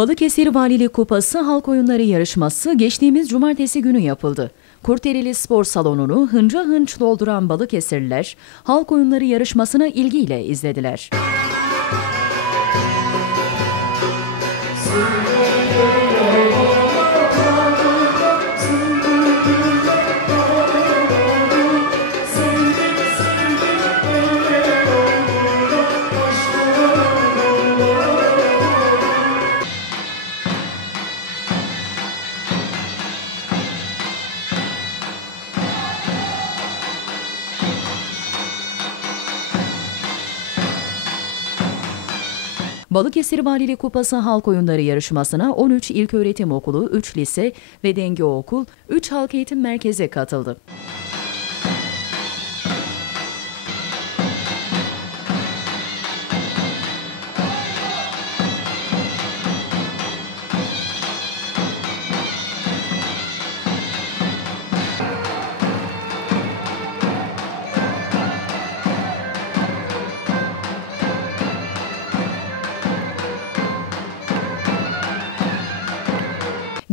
Balıkesir Valilik Kupası Halk Oyunları yarışması geçtiğimiz cumartesi günü yapıldı. Kurterili Spor Salonu'nu hınca hınç dolduran Balıkesirliler Halk Oyunları yarışmasını ilgiyle izlediler. Balıkesir Valiliği Kupası Halk Oyunları yarışmasına 13 İlköğretim Okulu, 3 lise ve denge okul, 3 halk eğitim merkezi katıldı.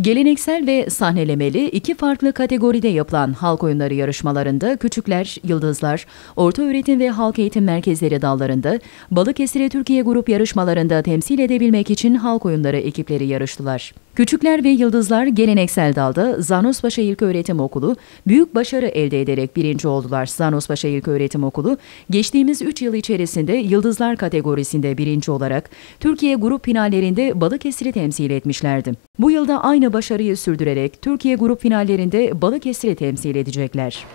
Geleneksel ve sahnelemeli iki farklı kategoride yapılan halk oyunları yarışmalarında küçükler, yıldızlar, orta öğretim ve halk eğitim merkezleri dallarında Balıkesir'e Türkiye grup yarışmalarında temsil edebilmek için halk oyunları ekipleri yarıştılar. Küçükler ve Yıldızlar geleneksel dalda Zanospaşa İlköğretim Okulu büyük başarı elde ederek birinci oldular. Zanospaşa İlköğretim Okulu geçtiğimiz 3 yıl içerisinde Yıldızlar kategorisinde birinci olarak Türkiye grup finallerinde Balıkesir'i temsil etmişlerdi. Bu yılda aynı başarıyı sürdürerek Türkiye grup finallerinde Balıkesir'i temsil edecekler.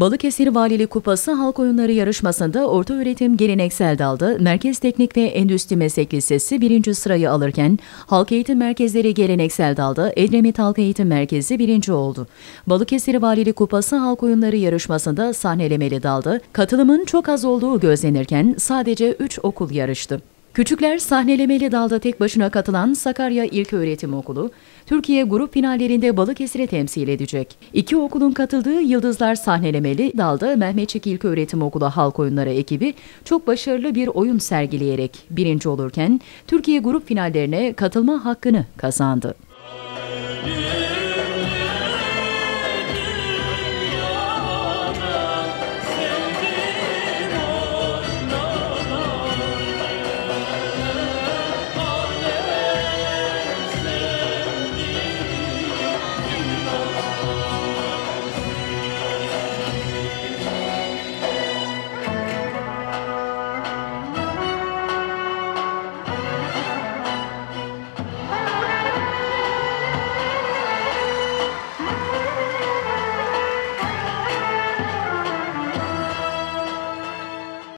Balıkesir Valiliği Kupası Halk Oyunları yarışmasında orta öğretim geleneksel dalda Merkez Teknik ve Endüstri Meslek Lisesi birinci sırayı alırken Halk Eğitim Merkezleri geleneksel dalda Edremit Halk Eğitim Merkezi birinci oldu. Balıkesir Valiliği Kupası Halk Oyunları yarışmasında sahnelemeli dalda katılımın çok az olduğu gözlenirken sadece 3 okul yarıştı. Küçükler sahnelemeli dalda tek başına katılan Sakarya İlköğretim Okulu, Türkiye grup finallerinde Balıkesir'i temsil edecek. İki okulun katıldığı Yıldızlar sahnelemeli dalda Mehmetçik İlköğretim Okulu Halk Oyunları ekibi çok başarılı bir oyun sergileyerek birinci olurken Türkiye grup finallerine katılma hakkını kazandı.